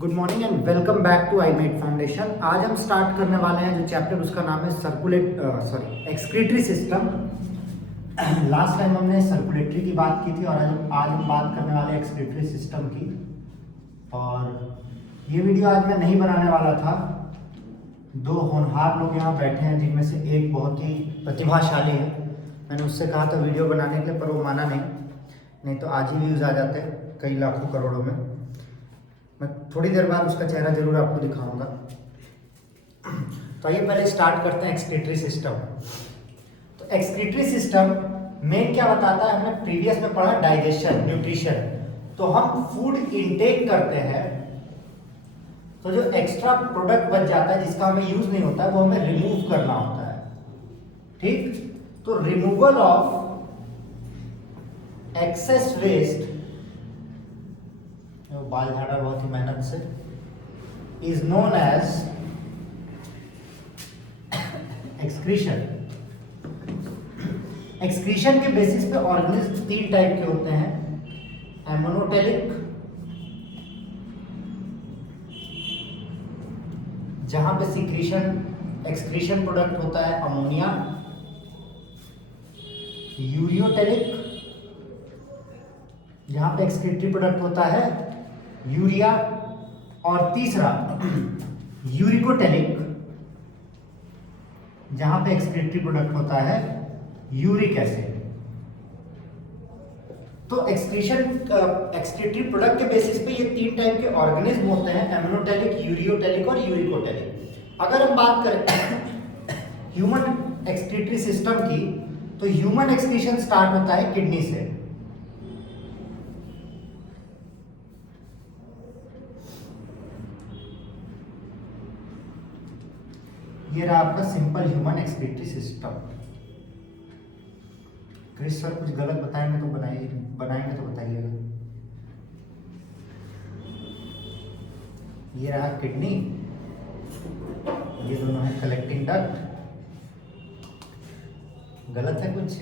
Good morning and welcome back to I made foundation. आज हम start करने वाले हैं जो चैप्टर, उसका नाम है एक्सक्रीटरी सिस्टम। लास्ट टाइम हमने सर्कुलेटरी की बात की थी और आज हम बात करने वाले हैं एक्सक्रीटरी सिस्टम की। और ये वीडियो आज मैं नहीं बनाने वाला था। दो होनहार लोग यहाँ बैठे हैं जिनमें से एक बहुत ही प्रतिभाशाली है। मैंने उससे कहा था वीडियो बनाने के लिए, पर वो माना नहीं तो आज ही व्यूज़ आ जाते कई लाखों करोड़ों में। मैं थोड़ी देर बाद उसका चेहरा जरूर आपको दिखाऊंगा। तो आइए पहले स्टार्ट करते हैं एक्सक्रीटरी सिस्टम। तो एक्सक्रीटरी सिस्टम में क्या बताता है, हमने प्रीवियस में पढ़ा डाइजेशन, न्यूट्रिशन। तो हम फूड इनटेक करते हैं तो जो एक्स्ट्रा प्रोडक्ट बच जाता है जिसका हमें यूज नहीं होता है वो हमें रिमूव करना होता है। ठीक, तो रिमूवल ऑफ एक्सेस वेस्ट, बाल झाड़ा बहुत ही मेहनत से, is known as excretion. Excretion के बेसिस पे ऑर्गेनिज्म तीन टाइप के होते हैं, एमोनोटेलिक, जहां पे सिक्रीशन एक्सक्रीशन प्रोडक्ट होता है अमोनिया, यूरियोटेलिक, जहां पे एक्सक्रीटरी प्रोडक्ट होता है यूरिया, और तीसरा यूरिकोटेलिक, जहां पे एक्सक्रीटरी प्रोडक्ट होता है यूरिक एसिड। तो एक्सक्रीटरी प्रोडक्ट के बेसिस पे ये तीन टाइप के ऑर्गेनिज्म होते हैं, एमोनोटेलिक, यूरियोटेलिक और यूरिकोटेलिक। अगर हम बात करें ह्यूमन एक्सक्रीटरी सिस्टम की, तो ह्यूमन एक्सक्रीशन स्टार्ट होता है किडनी से। ये रहा आपका simple human excretory system. Chris sir कुछ गलत बताएंगे तो बनाएंगे तो बताइएगा। ये रहा किडनी, ये दोनों है कलेक्टिंग डक्ट। गलत है कुछ?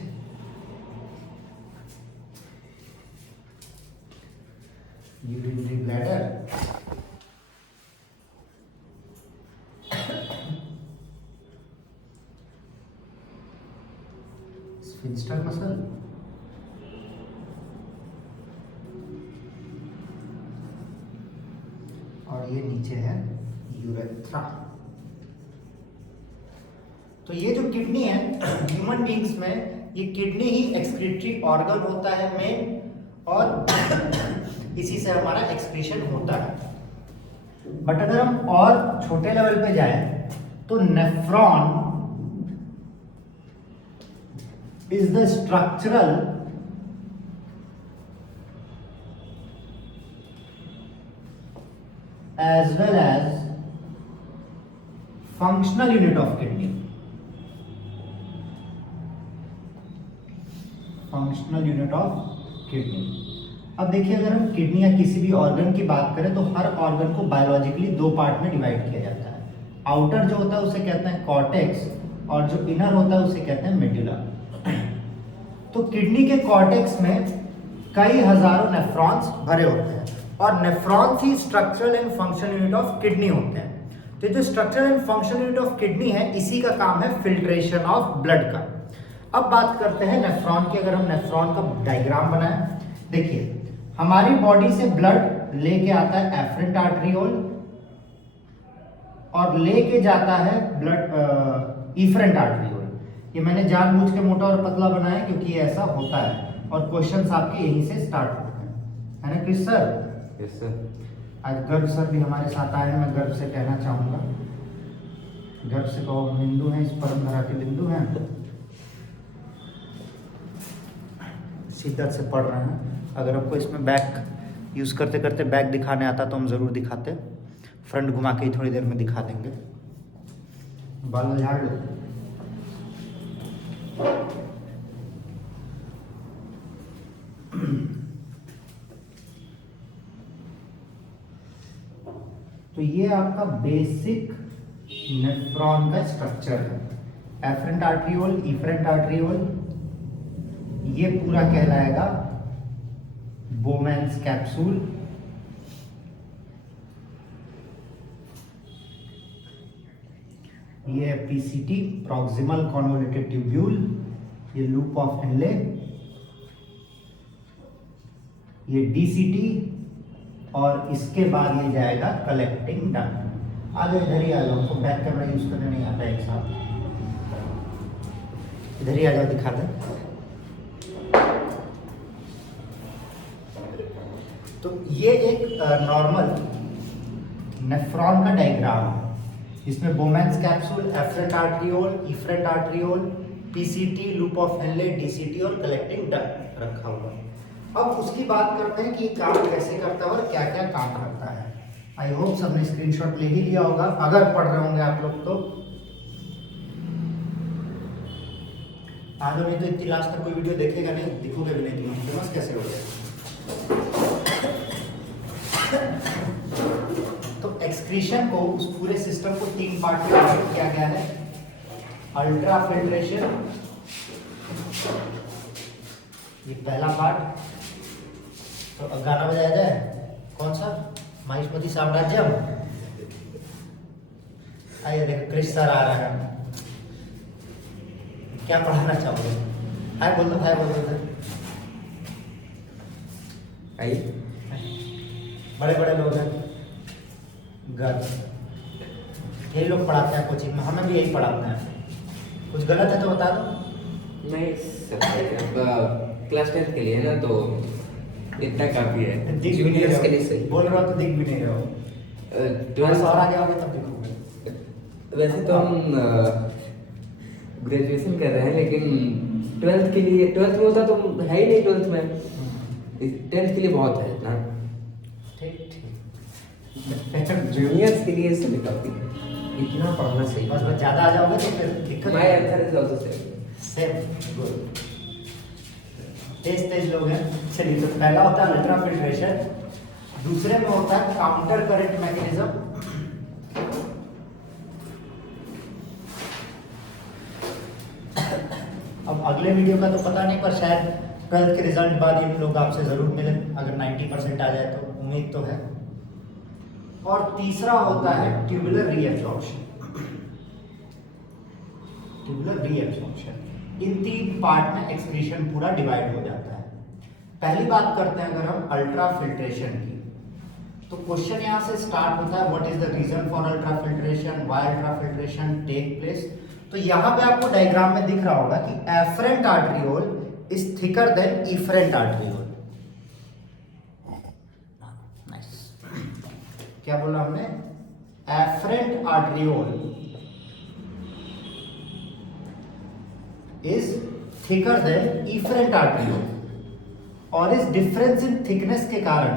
यूरिनरी ब्लैडर, स्फिंक्टर मसल, और ये नीचे है यूरेथ्रा। तो ये जो किडनी है ह्यूमन बींग्स में, ये किडनी ही एक्सक्रीटरी ऑर्गन होता है मेन, और इसी से हमारा एक्सक्रीशन होता है। बट अगर हम और छोटे लेवल पे जाएं तो nephron is the structural as well as functional unit of kidney. Functional unit of kidney. अब देखिए, अगर हम किडनी या किसी भी ऑर्गन की बात करें तो हर ऑर्गन को बायोलॉजिकली दो पार्ट में डिवाइड किया जाता है। आउटर जो होता है उसे कहते हैं कॉर्टेक्स, और जो इनर होता है उसे कहते हैं मेडुला। तो किडनी के कॉर्टेक्स में कई हजारों नेफ्रॉन्स भरे होते हैं, और nephrons he structural and functional unit of kidney होते हैं। तो जो structural and functional unit of kidney है, इसी का काम है फिल्ट्रेशन ऑफ ब्लड का। अब बात करते हैं नेफ्रॉन की। अगर हम नेफ्रॉन का डायग्राम बनाएं, देखिए हमारी बॉडी से ब्लड लेके आता है एफरेंट आर्टरियोल, और लेके जाता है ब्लड इफरेंट आर्टरियोल। ये मैंने जानबूझ के मोटा और पतला बनाया क्योंकि ये ऐसा होता है, और क्वेश्चंस आपके यहीं से स्टार्ट होते हैं, है ना क्रिस सर? Yes sir. आज गर्व सर भी हमारे साथ आए हैं। मैं गर्व से कहना चाहूंगा, गर्व से कहो हम हिंदू हैं, इस परंपरा के बिंदु हैं। शिद्दत से पढ़ रहे हैं। अगर आपको इसमें बैक यूज करते करते बैक दिखाने आता तो हम जरूर दिखाते, फ्रंट घुमा के ही थोड़ी देर में दिखा देंगे। बाल झाड़ लो। तो ये आपका बेसिक नेफ्रॉन का स्ट्रक्चर है। एफरेंट आर्टरियोल, इफरेंट आर्टरियोल, ये पूरा कहलाएगा बोमेन्स कैप्सूल। ये है PCT, प्रॉक्सिमल कॉन्वोल्यूटेड ट्यूब्यूल, ये लूप ऑफ हेनले, ये DCT, और इसके बाद ये जाएगा कलेक्टिंग डक्ट। आगे इधर ही आ जाओ, तो बैक कैमरा यूज करने नहीं आता एक साथ, इधर ही आ जाओ, दिखा दें। तो ये एक नॉर्मल नेफ्रॉन का डायग्राम है। इसमें Bowman's capsule, afferent arteriole, efferent arteriole, PCT, loop of Henle, DCT और कलेक्टिंग डक्ट रखा हुआ है। अब उसकी बात करते हैं कि ये काम कैसे करता है और क्या क्या काम करता है। आई होप सबने स्क्रीनशॉट ले ही लिया होगा, अगर पढ़ रहे होंगे आप लोग तो आज नहीं तो इतनी लास्ट तक कोई वीडियो देखेगा नहीं, दिखोगे भी नहीं, तुम फेमस कैसे हो गए। तो एक्सक्रीशन को, उस पूरे सिस्टम को 3 पार्ट में डिवाइड किया गया है। अल्ट्रा फिल्ट्रेशन, ये पहला पार्ट। तो अब गाना बजाया जाए, कौन सा? माहिष्मती साम्राज्यम। आइए देखो क्रिश सर आ रहा है, क्या पढ़ाना चाहोगे? हाय बोल दो, हाय बोल दो। आइए, बड़े बड़े लोग हैं, गर्ल्स, यही लोग पढ़ाते हैं कोचिंग में, हमें भी यही पढ़ाते हैं। कुछ गलत है तो बता दो। नहीं सर, क्लास 10 के लिए ना, तो इतना काफी है। जूनियर्स के लिए सही। बोल रहा तो दिख भी नहीं रहे हो, 12 और आगे आओगे तब दिखोगे। वैसे तो हम ग्रेजुएशन कर रहे हैं, लेकिन 12th के लिए, 12th में होता तो है ही नहीं, 12th में 10th के लिए बहुत है इतना। ठीक ठीक, जूनियर्स के लिए सभी काफी है, इतना पढ़ना सही। बस ज़्यादा आ जाओगे तो फिर दिक्कत। My answer is also same, good. तेज लोग हैं। चलिए, तो पहला होता है अल्ट्रा फिल्ट्रेशन, दूसरे में होता है काउंटर करंट मैकेनिज्म, अब अगले वीडियो का तो पता नहीं, पर शायद 12th के रिजल्ट बाद ये लोग आपसे जरूर मिले, अगर 90% आ जाए तो, उम्मीद तो है। और तीसरा होता है ट्यूबुलर रीएब्जॉर्प्शन। ट्यूबुलर रीएब्जॉर्प्शन, इन 3 पार्ट में एक्सक्रीशन पूरा डिवाइड हो जाता है। पहली बात करते हैं अगर हम अल्ट्रा फिल्ट्रेशन की, तो क्वेश्चन यहाँ से स्टार्ट होता है, what is the reason for ultra filtration, why ultra filtration take place. तो यहाँ पे आपको डायग्राम में दिख रहा होगा कि afferent arteriole is thicker than efferent arteriole. क्या बोला हमने? Afferent arteriole is thicker than efferent arteriole, और इस डिफरेंस इन थिकनेस के कारण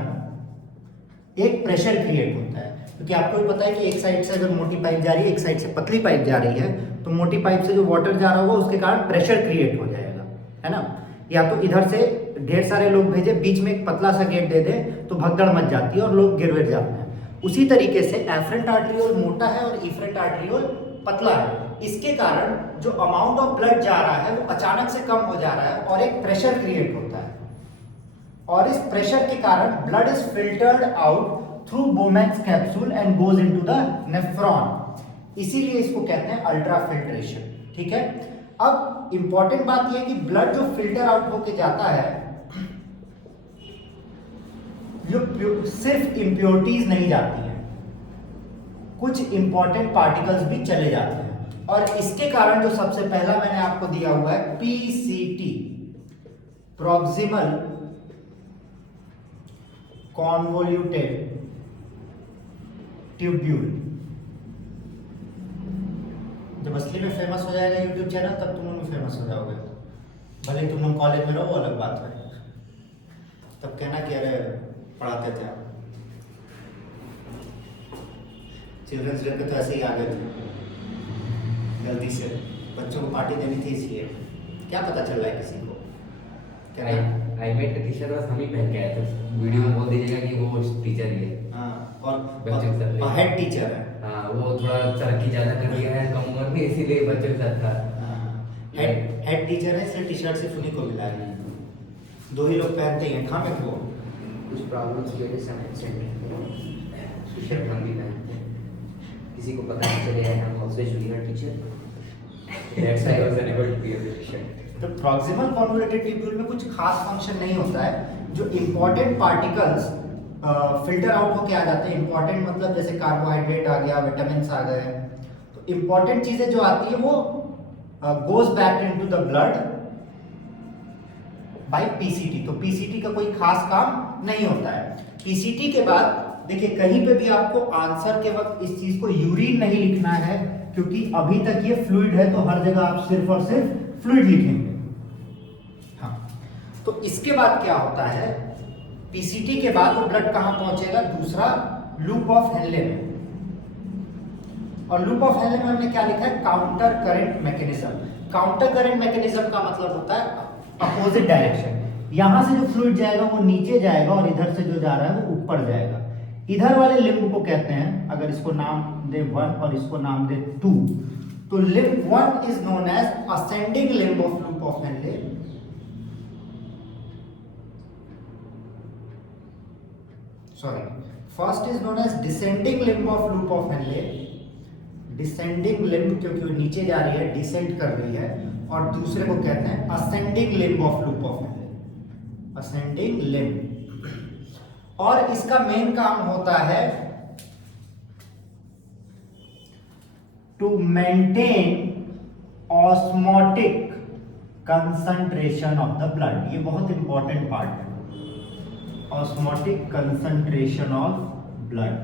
एक प्रेशर क्रिएट होता है। क्योंकि आपको भी पता है कि एक साइड से अगर मोटी पाइप जा रही है, एक साइड से पतली पाइप जा रही है, तो मोटी पाइप से जो वाटर जा रहा होगा उसके कारण प्रेशर क्रिएट हो जाएगा, है ना। या तो इधर से ढेर सारे लोग भेजे, बीच में एक पतला सा गेट दे दे तो भगदड़ मच जाती है और लोग गिर गिर जाते हैं। उसी तरीके से एफरेंट आर्ट्रियोल मोटा है और इफरेंट आर्ट्रियोल पतला है। इसके कारण जो अमाउंट ऑफ ब्लड जा रहा है वो अचानक से कम हो जा रहा है और एक प्रेशर क्रिएट होता है, और इस प्रेशर के कारण blood is filtered out through बोमेंस capsule and goes into the nephron. इसीलिए इसको कहते हैं अल्ट्रा फिल्ट्रेशन, ठीक है। अब इंपॉर्टेंट बात यह है कि ब्लड जो फिल्टर आउट होके जाता है, जो सिर्फ इंप्योरिटीज नहीं जाती हैं, कुछ इंपॉर्टेंट पार्टिकल्स भी चले जाते हैं। और इसके कारण जो सबसे पहला मैंने आपको दिया हुआ है PCT, प्रॉक्सिमल कॉन्वोल्यूटेड ट्यूब्यूल। जब असली में फेमस हो जाएगा यूट्यूब चैनल, तब तुम लोग फेमस हो जाओगे। भले तुम लोग कॉलेज में रहो, अलग बात है, तब कहना कि अरे पढ़ाते थे आप। चिल्ड्रंस डे पे तो ऐसे ही आ गए थे गलती से, बच्चों को पार्टी देनी थी, इसलिए क्या पता चल रहा है किसी को। क्या आई मेट टी शर्ट बस हम ही पहन के आए थे, वीडियो में बोल दीजिएगा कि वो टीचर ही है। हाँ, और बच्चों के साथ हेड टीचर है। हाँ, वो थोड़ा तरक्की ज़्यादा कर लिया है कम उम्र में, इसीलिए बच्चों के साथ था। हेड टीचर है, इसलिए टी शर्ट सिर्फ उन्हीं को मिला है, 2 ही लोग पहनते हैं। कहाँ में वो कुछ प्रॉब्लम्स की वजह से टी शर्ट हम भी पहनते हैं, किसी को पता नहीं चले I am also junior teacher, that's why I was unable to be a teacher. तो प्रॉक्सिमल कॉन्वोल्यूटेड ट्यूब्यूल में कुछ खास फंक्शन नहीं होता है, जो इंपॉर्टेंट पार्टिकल्स फिल्टर आउट होके आ जाते हैं। इंपॉर्टेंट मतलब जैसे कार्बोहाइड्रेट आ गया, विटामिन आ गए, तो इंपॉर्टेंट चीजें जो आती है वो goes back into the blood bye PCT. तो पीसीटी का कोई खास काम नहीं होता है। पीसीटी के बाद देखिए कहीं पे भी आपको आंसर के वक्त इस चीज को यूरिन नहीं लिखना है, क्योंकि अभी तक ये फ्लूइड है, तो हर जगह आप सिर्फ और सिर्फ फ्लूइड लिखेंगे। हाँ, तो इसके बाद क्या होता है, पीसीटी के बाद वो ब्लड कहां पहुंचेगा, दूसरा लूप ऑफ हेनले में। और लूप ऑफ हेनले में हमने क्या लिखा है, counter current mechanism. Counter current mechanism का मतलब होता है अपोजिट डायरेक्शन। यहां से जो फ्लूइड जाएगा वो नीचे जाएगा, और इधर से जो जा रहा है वो ऊपर जाएगा। इधर वाले लिम्ब को कहते हैं, अगर इसको नाम दे 1 और इसको नाम दे 2, तो limb 1 is known as ascending limb of loop of Henle, sorry, first is known as descending limb of loop of Henle. Descending limb क्योंकि वो नीचे जा रही है, डिसेंड कर रही है, और दूसरे को कहते हैं ascending limb of loop of Henle, ascending limb. और इसका मेन काम होता है to maintain osmotic concentration of the blood. ये बहुत इंपॉर्टेंट पार्ट है, ऑस्मोटिक कंसंट्रेशन ऑफ ब्लड।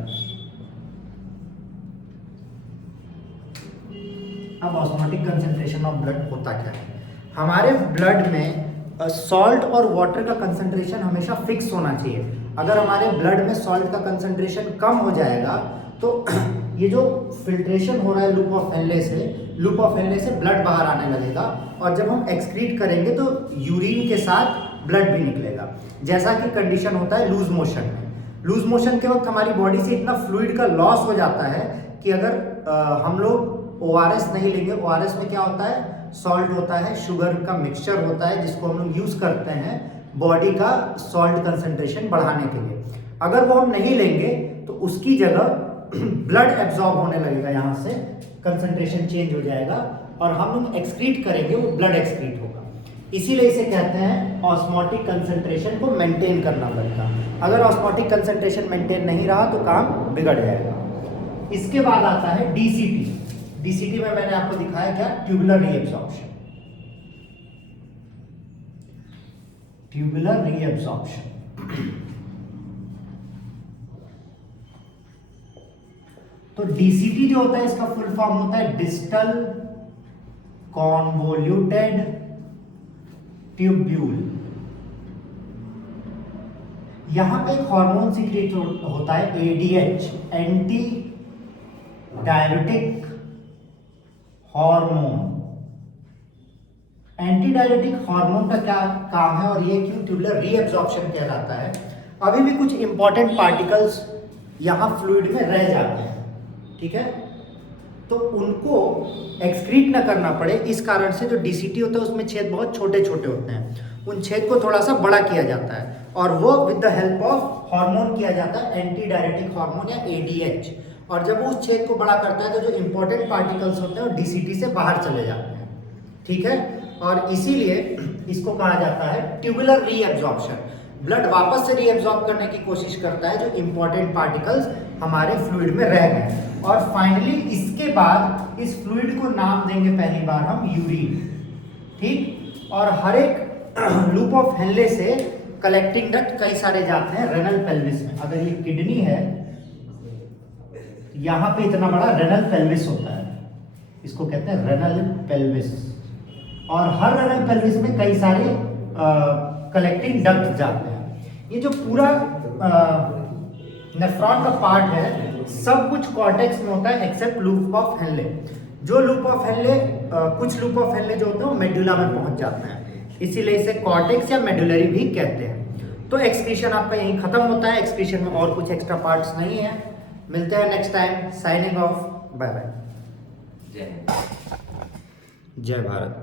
अब ऑस्मोटिक कंसंट्रेशन ऑफ ब्लड होता क्या है, हमारे ब्लड में सॉल्ट और वाटर का कंसंट्रेशन हमेशा फिक्स होना चाहिए। अगर हमारे ब्लड में सॉल्ट का कंसंट्रेशन कम हो जाएगा तो ये जो फिल्ट्रेशन हो रहा है लूप ऑफ हेनले से, लूप ऑफ हेनले से ब्लड बाहर आने लगेगा, और जब हम एक्सक्रीट करेंगे तो यूरिन के साथ ब्लड भी निकलेगा। जैसा कि कंडीशन होता है लूज मोशन में। लूज मोशन के वक्त हमारी बॉडी से इतना फ्लूइड का लॉस हो जाता है कि अगर हम लोग ORS नहीं लेंगे, ORS में क्या होता है, सॉल्ट होता है, शुगर का मिक्सचर होता है, जिसको हम लोग यूज करते हैं बॉडी का सॉल्ट कंसंट्रेशन बढ़ाने के लिए। अगर वो हम नहीं लेंगे तो उसकी जगह ब्लड एब्जॉर्ब होने लगेगा, यहाँ से कंसंट्रेशन चेंज हो जाएगा, और हम लोग एक्सक्रीट करेंगे वो ब्लड एक्सक्रीट होगा। इसीलिए इसे कहते हैं ऑस्मोटिक कंसंट्रेशन को मेंटेन करना ब्लड का। अगर ऑस्मोटिक कंसंट्रेशन मेंटेन नहीं रहा तो काम बिगड़ जाएगा। इसके बाद आता है DCT। DCT में मैंने आपको दिखाया क्या, ट्यूबुलर रीएब्जॉर्प्शन। ट्यूबुलर रीएब्जॉर्प्शन तो DCT जो होता है इसका फुल फॉर्म होता है डिस्टल कॉन्वोल्यूटेड ट्यूब्यूल। यहां पे एक हार्मोन सीक्रेट होता है ADH, anti diuretic hormone. Anti diuretic hormone का क्या काम है और ये क्यों ट्यूबुलर रीएब्जॉर्प्शन कहलाता है। अभी भी कुछ इंपॉर्टेंट पार्टिकल्स यहां फ्लूइड में रह जाते हैं, ठीक है, तो उनको एक्सक्रीट ना करना पड़े, इस कारण से जो DCT होता है उसमें छेद बहुत छोटे छोटे होते हैं, उन छेद को थोड़ा सा बड़ा किया जाता है, और वो with the help of hormone किया जाता है, एंटी डायरेटिक हार्मोन या ADH। और जब वो उस छेद को बड़ा करता है तो जो इंपॉर्टेंट पार्टिकल्स होते हैं वो DCT से बाहर चले जाते हैं, ठीक है, और इसीलिए इसको कहा जाता है ट्यूबुलर रीएब्जॉर्प्शन। ब्लड वापस से रीएब्जॉर्ब करने की कोशिश करता है जो इंपॉर्टेंट पार्टिकल्स हमारे फ्लूइड में रह गए। और फाइनली इसके बाद इस फ्लूइड को नाम देंगे पहली बार हम यूरिन, ठीक। और हर एक लूप ऑफ हेनले से कलेक्टिंग डक्ट कई सारे जाते हैं रेनल पेल्विस में। अगर ये किडनी है, यहाँ पे इतना बड़ा रेनल पेल्विस होता है, इसको कहते हैं रेनल पेल्विस, और हर रेनल पेल्विस में कई सारे कलेक्टिंग डक्ट जाते हैं। ये जो पूरा नेफ्रॉन का पार्ट है सब कुछ कॉर्टेक्स में होता है एक्सेप्ट लूप ऑफ हेनले। जो लूप ऑफ हेनले कुछ लूप ऑफ हेनले जो होते हैं वो मेडुला में पहुंच जाते हैं, इसीलिए इसे कॉर्टेक्स या मेडुलरी भी कहते हैं। तो एक्सक्रीशन आपका यहीं खत्म होता है, एक्सक्रीशन में और कुछ एक्स्ट्रा पार्ट्स नहीं है। मिलते हैं next time, signing off, bye bye, जय जय भारत।